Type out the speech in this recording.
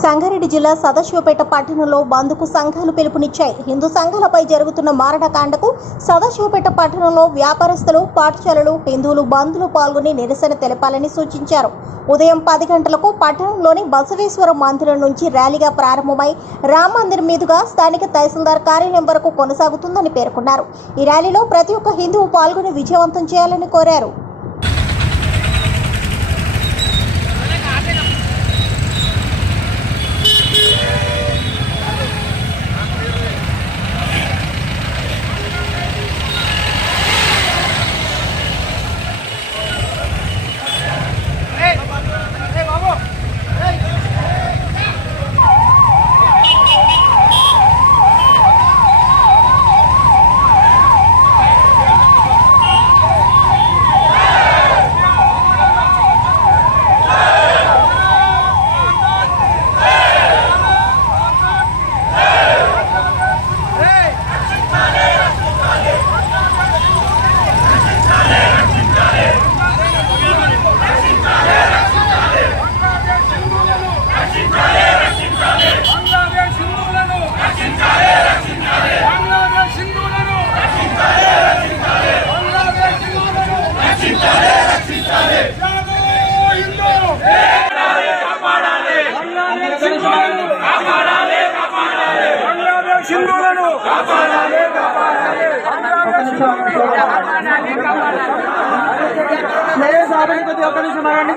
సంగారెడ్డి జిల్లా సదాశివపేట పట్టణంలో బంద్కు సంఘాలు పిలుపునిచ్చాయి. హిందూ సంఘాలపై జరుగుతున్న మారణకాండకు సదాశివపేట పట్టణంలో వ్యాపారస్తులు పాఠశాలలు హిందువులు బంద్లు పాల్గొని నిరసన తెలపాలని సూచించారు. ఉదయం పది గంటలకు పట్టణంలోని బసవేశ్వర మందిరం నుంచి ర్యాలీగా ప్రారంభమై రామ్ మందిర్ మీదుగా స్థానిక తహసీల్దార్ కార్యాలయం వరకు కొనసాగుతుందని పేర్కొన్నారు. ఈ ర్యాలీలో ప్రతి ఒక్క హిందువు పాల్గొని విజయవంతం చేయాలని కోరారు. బంగ్లాదేశ్ హిందువులను బంగ్లాదేశ్ హిందువులను